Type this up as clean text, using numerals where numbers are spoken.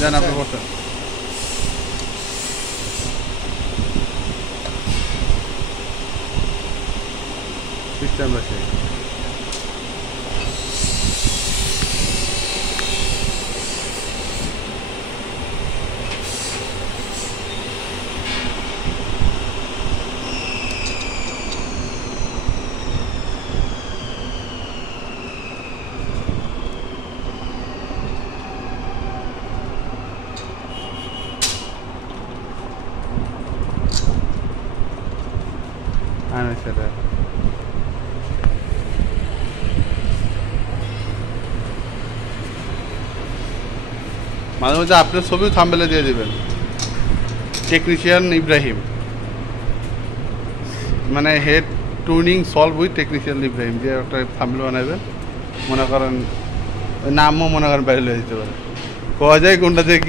দেন আপনি বসেন। সিস্টেম আছে। সেটা মাঝে মাঝে আপনার ছবিও থাম্বনেলে দিয়ে দেবেন, টেকনিশিয়ান ইব্রাহিম, মানে head tuning solve with technician Ibrahim যে একটা থাম্বনেল বানাবেন, মনে করেন ওই নামও মনে করেন বাইরে দিতে পারে, কোয়া যায় কোনটা দিয়ে কি